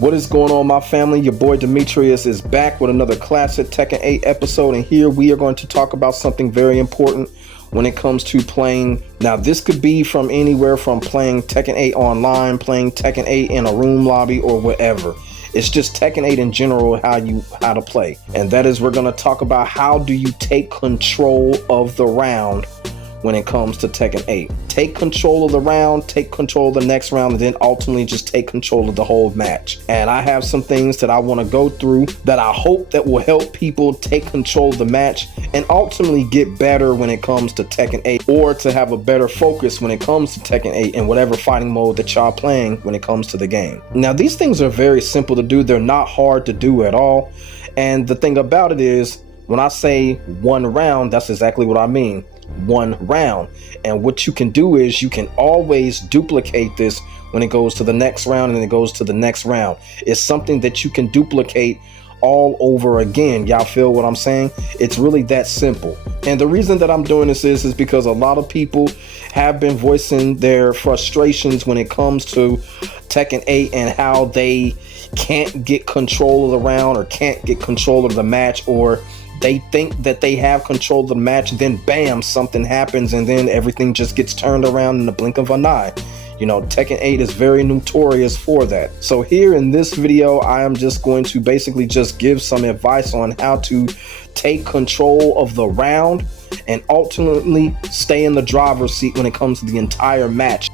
What is going on, my family? Your boy Demetrius is back with another classic Tekken 8 episode, and here we are going to talk about something very important when it comes to playing. Now, this could be from anywhere from playing Tekken 8 online, playing Tekken 8 in a room lobby, or whatever. It's just Tekken 8 in general, how to play. And that is, we're going to talk about how do you take control of the round when it comes to Tekken 8. Take control of the round, take control of the next round, and then ultimately just take control of the whole match. And I have some things that I want to go through that I hope that will help people take control of the match and ultimately get better when it comes to Tekken 8, or to have a better focus when it comes to Tekken 8 in whatever fighting mode that y'all playing when it comes to the game. Now, these things are very simple to do. They're not hard to do at all. And the thing about it is, when I say one round, that's exactly what I mean. One round. And what you can do is you can always duplicate this when it goes to the next round, and then it goes to the next round. It's something that you can duplicate all over again. Y'all feel what I'm saying? It's really that simple. And the reason that I'm doing this is because a lot of people have been voicing their frustrations when it comes to Tekken 8 and how they can't get control of the round, or can't get control of the match, or they think that they have control of the match, then bam, something happens, and then everything just gets turned around in the blink of an eye. You know, Tekken 8 is very notorious for that. So here in this video, I am just going to basically just give some advice on how to take control of the round and ultimately stay in the driver's seat when it comes to the entire match.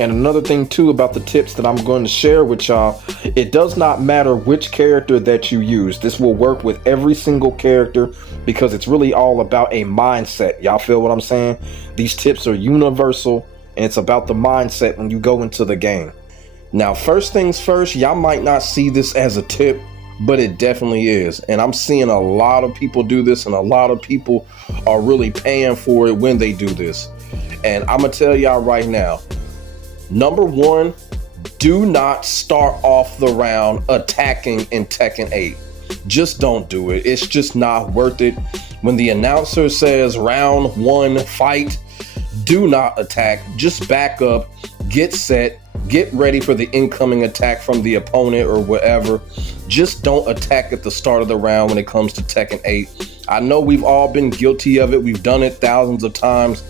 And another thing too about the tips that I'm going to share with y'all, it does not matter which character that you use. This will work with every single character because it's really all about a mindset. Y'all feel what I'm saying? These tips are universal, and it's about the mindset when you go into the game. Now, first things first, y'all might not see this as a tip, but it definitely is. And I'm seeing a lot of people do this, and a lot of people are really paying for it when they do this. And I'm gonna tell y'all right now, number one, do not start off the round attacking in Tekken 8. Just don't do it. It's just not worth it. When the announcer says round one, fight, do not attack. Just back up, get set, get ready for the incoming attack from the opponent or whatever. Just don't attack at the start of the round when it comes to Tekken 8. I know we've all been guilty of it. We've done it thousands of times.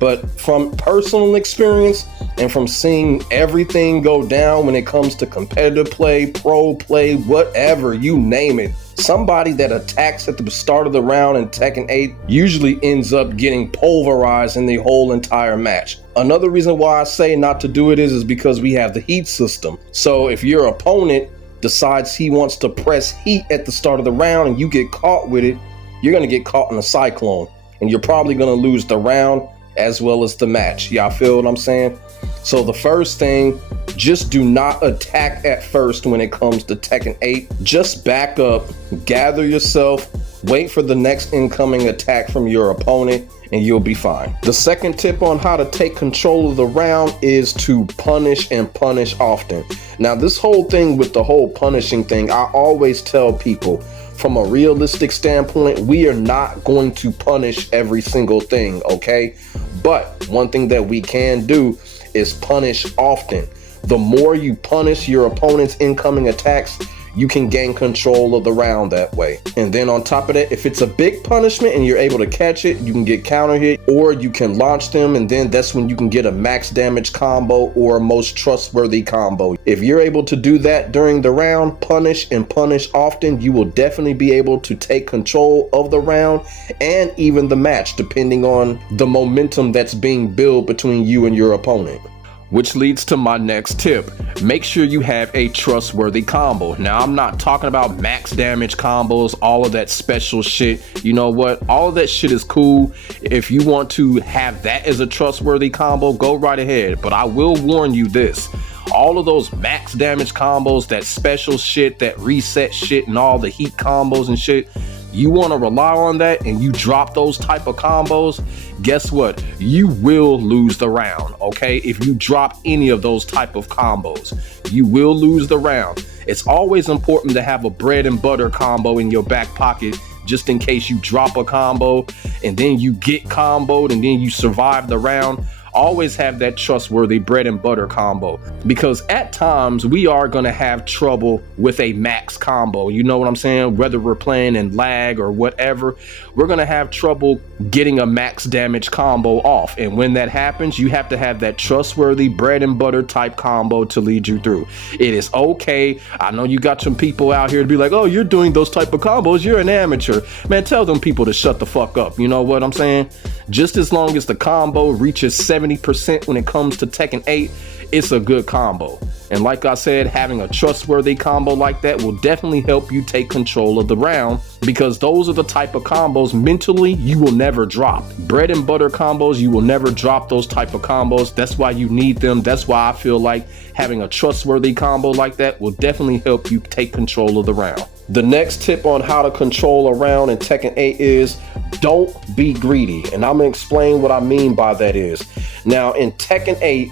But from personal experience and from seeing everything go down when it comes to competitive play, pro play, whatever, you name it, somebody that attacks at the start of the round in Tekken 8 usually ends up getting pulverized in the whole entire match. Another reason why I say not to do it is because we have the heat system. So if your opponent decides he wants to press heat at the start of the round and you get caught with it, you're going to get caught in a cyclone, and you're probably going to lose the round as well as the match. Y'all feel what I'm saying? So the first thing, just do not attack at first when it comes to Tekken 8. Just back up, gather yourself, wait for the next incoming attack from your opponent, and you'll be fine. The second tip on how to take control of the round is to punish, and punish often. Now, this whole thing with the whole punishing thing, I always tell people, from a realistic standpoint, we are not going to punish every single thing, okay? But one thing that we can do is punish often. The more you punish your opponent's incoming attacks, you can gain control of the round that way. And then on top of that, if it's a big punishment and you're able to catch it, you can get counter hit, or you can launch them, and then that's when you can get a max damage combo or a most trustworthy combo. If you're able to do that during the round, punish and punish often, you will definitely be able to take control of the round and even the match, depending on the momentum that's being built between you and your opponent. Which leads to my next tip. Make sure you have a trustworthy combo. Now, I'm not talking about max damage combos, all of that special shit. You know what? All of that shit is cool. If you want to have that as a trustworthy combo, go right ahead. But I will warn you this. All of those max damage combos, that special shit, that reset shit, and all the heat combos and shit, you want to rely on that and you drop those type of combos, guess what? You will lose the round, okay? If you drop any of those type of combos, you will lose the round. It's always important to have a bread and butter combo in your back pocket, just in case you drop a combo and then you get comboed and then you survive the round. always have that trustworthy bread and butter combo, because at times we are going to have trouble with a max combo. You know what I'm saying? Whether we're playing in lag or whatever, we're going to have trouble getting a max damage combo off. And when that happens, you have to have that trustworthy bread and butter type combo to lead you through. It is okay. I know you got some people out here to be like, oh, you're doing those type of combos, you're an amateur. Man, tell them people to shut the fuck up. You know what I'm saying? Just as long as the combo reaches 70% when it comes to Tekken 8, it's a good combo. And like I said, having a trustworthy combo like that will definitely help you take control of the round, because those are the type of combos mentally you will never drop. Bread and butter combos, you will never drop those type of combos. That's why you need them. That's why I feel like having a trustworthy combo like that will definitely help you take control of the round. The next tip on how to control a round in Tekken 8 is don't be greedy. And I'm gonna explain what I mean by that is. Now in Tekken 8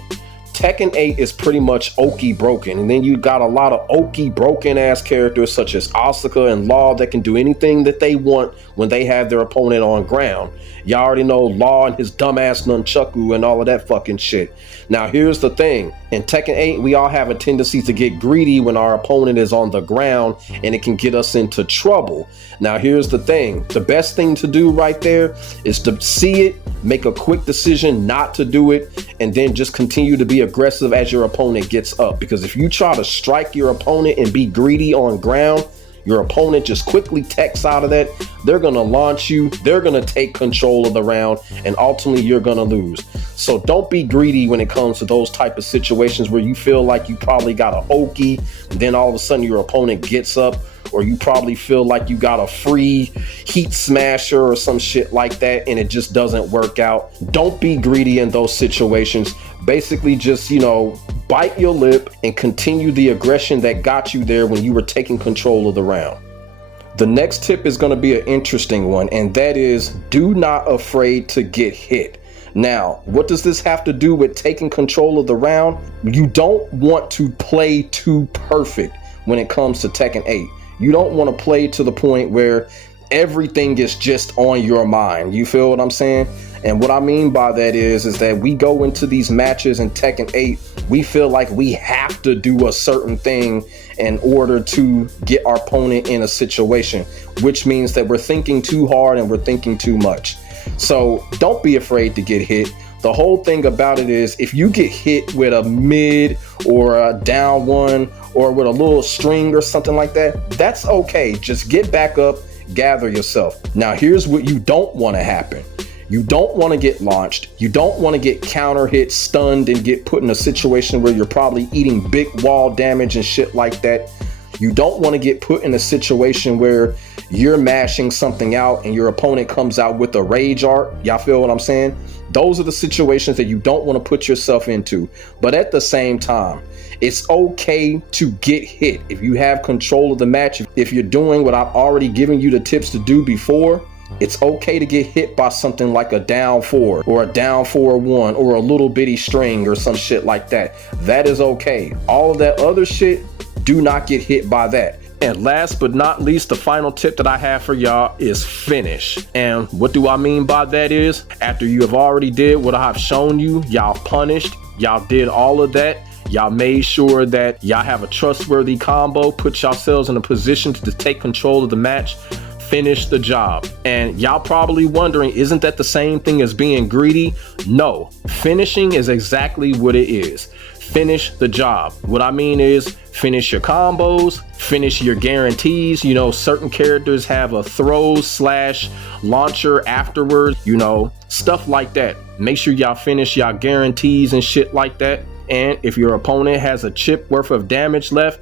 is pretty much okie broken, and then you got a lot of okie broken ass characters such as Asuka and Law that can do anything that they want when they have their opponent on ground. Y'all already know Law and his dumbass nunchaku and all of that fucking shit. Now here's the thing, in Tekken 8 we all have a tendency to get greedy when our opponent is on the ground, and it can get us into trouble. Now here's the thing, the best thing to do right there is to see it, make a quick decision not to do it, and then just continue to be aggressive as your opponent gets up. Because if you try to strike your opponent and be greedy on ground, your opponent just quickly techs out of that, they're gonna launch you, they're gonna take control of the round, and ultimately you're gonna lose. So don't be greedy when it comes to those type of situations where you feel like you probably got a okie, then all of a sudden your opponent gets up, or you probably feel like you got a free heat smasher or some shit like that, and it just doesn't work out. Don't be greedy in those situations. Basically just, you know, bite your lip and continue the aggression that got you there when you were taking control of the round. The next tip is going to be an interesting one, and that is do not afraid to get hit. Now, what does this have to do with taking control of the round? You don't want to play too perfect when it comes to Tekken 8. You don't want to play to the point where everything is just on your mind. You feel what I'm saying? And what I mean by that is that we go into these matches in Tekken 8, we feel like we have to do a certain thing in order to get our opponent in a situation, which means that we're thinking too hard and we're thinking too much. So don't be afraid to get hit. The whole thing about it is if you get hit with a mid or a down one or with a little string or something like that, that's okay. Just get back up, gather yourself. Now here's what you don't want to happen. You don't want to get launched. You don't want to get counter hit, stunned, and get put in a situation where you're probably eating big wall damage and shit like that. You don't want to get put in a situation where you're mashing something out and your opponent comes out with a rage art. Y'all feel what I'm saying? Those are the situations that you don't want to put yourself into. But at the same time, it's okay to get hit. If you have control of the match, if you're doing what I've already given you the tips to do before, it's okay to get hit by something like a down 4 or a down 4-1 or a little bitty string or some shit like that. That is okay. All of that other shit, do not get hit by that. And last but not least, the final tip that I have for y'all is finish. And what do I mean by that is, after you have already did what I've shown you, y'all punished, y'all did all of that, y'all made sure that y'all have a trustworthy combo, put yourselves in a position to take control of the match, finish the job. And y'all probably wondering, isn't that the same thing as being greedy? No, finishing is exactly what it is. Finish the job. What I mean is finish your combos, finish your guarantees. You know, certain characters have a throw/launcher afterwards, you know, stuff like that. Make sure y'all finish y'all guarantees and shit like that. And if your opponent has a chip worth of damage left,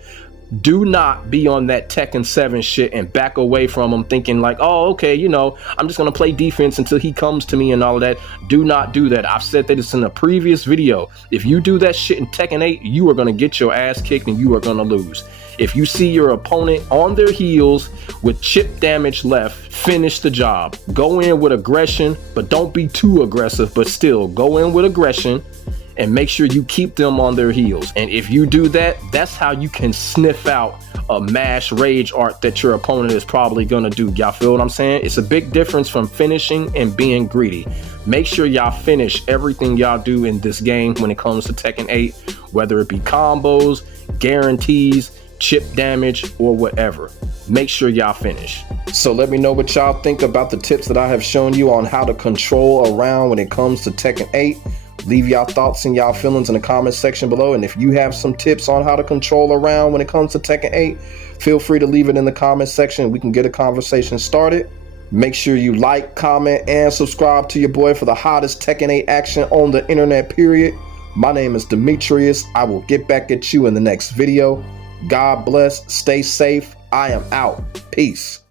do not be on that Tekken 7 shit and back away from him thinking like, oh, okay, you know, I'm just going to play defense until he comes to me and all of that. Do not do that. I've said that it's in a previous video. If you do that shit in Tekken 8, you are going to get your ass kicked and you are going to lose. If you see your opponent on their heels with chip damage left, finish the job. Go in with aggression, but don't be too aggressive, but still go in with aggression and make sure you keep them on their heels. And if you do that, that's how you can sniff out a mash rage art that your opponent is probably gonna do. Y'all feel what I'm saying? It's a big difference from finishing and being greedy. Make sure y'all finish everything y'all do in this game when it comes to Tekken 8, whether it be combos, guarantees, chip damage, or whatever. Make sure y'all finish. So let me know what y'all think about the tips that I have shown you on how to control around when it comes to Tekken 8. Leave y'all thoughts and y'all feelings in the comment section below. And if you have some tips on how to control around when it comes to Tekken 8, feel free to leave it in the comment section. We can get a conversation started. Make sure you like, comment, and subscribe to your boy for the hottest Tekken 8 action on the internet, period. My name is Demetrius. I will get back at you in the next video. God bless. Stay safe. I am out. Peace.